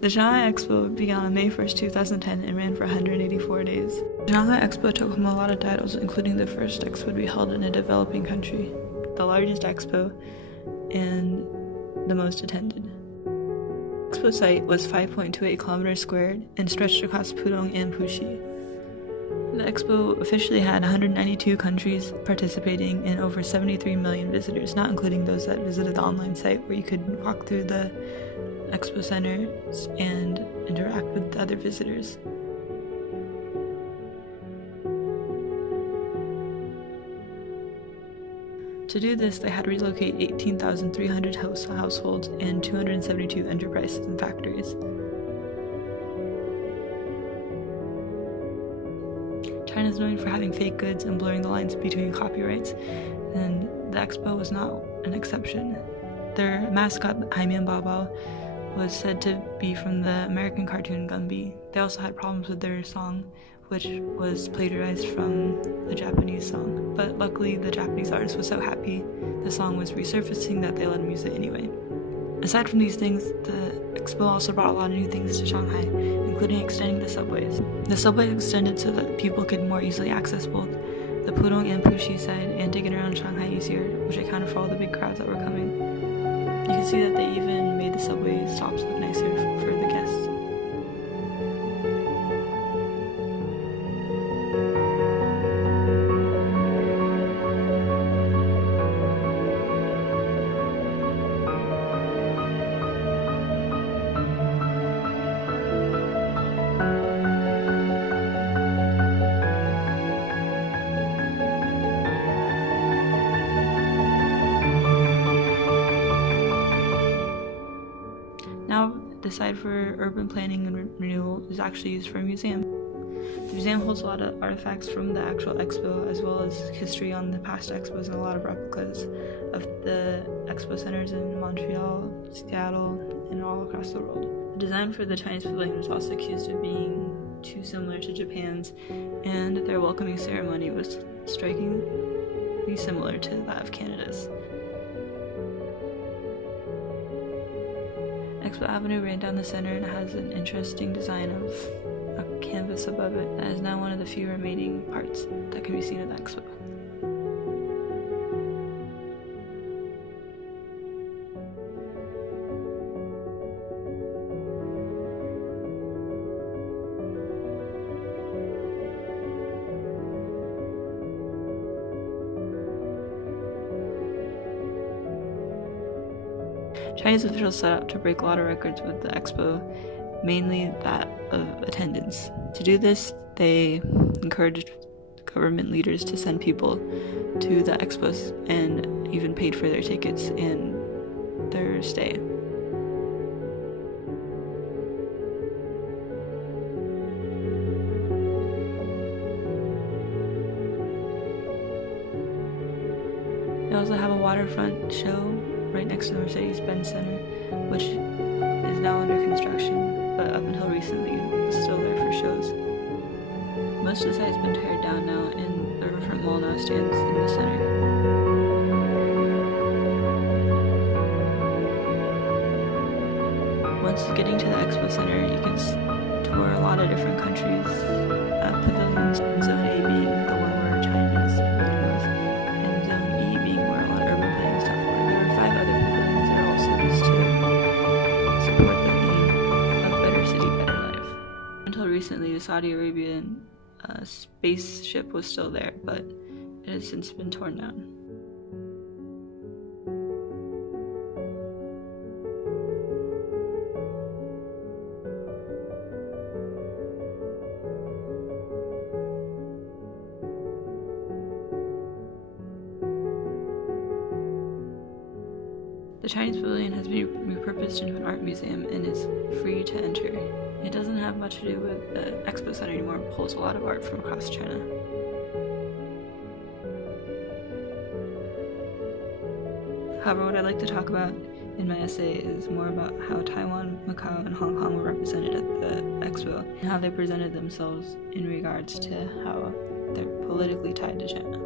The Shanghai Expo began on May 1st, 2010 and ran for 184 days. The Shanghai Expo took home a lot of titles, including the first expo to be held in a developing country, the largest expo, and the most attended. The expo site was 5.28 kilometers squared and stretched across Pudong and Puxi. The expo officially had 192 countries participating and over 73 million visitors, not including those that visited the online site where you could walk through the expo centers and interact with other visitors. To do this, they had to relocate 18,300 households and 272 enterprises and factories. China is known for having fake goods and blurring the lines between copyrights, and the expo was not an exception. Their mascot, Haimian Baobao, was said to be from the American cartoon Gumby. They also had problems with their song, which was plagiarized from the Japanese song. But luckily, the Japanese artist was so happy the song was resurfacing that they let him use it anyway. Aside from these things, the expo also brought a lot of new things to Shanghai, including extending the subways. The subway extended so that people could more easily access both the Pudong and Puxi side and to get around Shanghai easier, which accounted for all the big crowds that were coming. You can see that they even made the subway stops look nicer for the guests. Now, the site for urban planning and renewal is actually used for a museum. The museum holds a lot of artifacts from the actual expo, as well as history on the past expos and a lot of replicas of the expo centers in Montreal, Seattle, and all across the world. The design for the Chinese pavilion was also accused of being too similar to Japan's, and their welcoming ceremony was strikingly similar to that of Canada's. Expo Avenue ran down the center and has an interesting design of a canvas above it that is now one of the few remaining parts that can be seen at the expo. Chinese officials set out to break a lot of records with the expo, mainly that of attendance. To do this, they encouraged government leaders to send people to the expos and even paid for their tickets and their stay. They also have a waterfront show right next to the Mercedes-Benz Center, which is now under construction, but up until recently was still there for shows. Most of the site has been teared down now, and the Riverfront Mall now stands in the center. Once getting to the Expo Center, you can tour a lot of different countries' pavilions, and Zone A being the one where China's pavilion was, and Zone E being where a lot of urban planning stuff were. There were 5 other pavilions that are also used to support the theme of Better City, Better Life. Until recently, the Saudi Arabian spaceship was still there, but it has since been torn down. The Chinese Pavilion has been repurposed into an art museum and is free to enter. It doesn't have much to do with the Expo Center anymore, but holds a lot of art from across China. However, what I'd like to talk about in my essay is more about how Taiwan, Macau, and Hong Kong were represented at the Expo, and how they presented themselves in regards to how they're politically tied to China.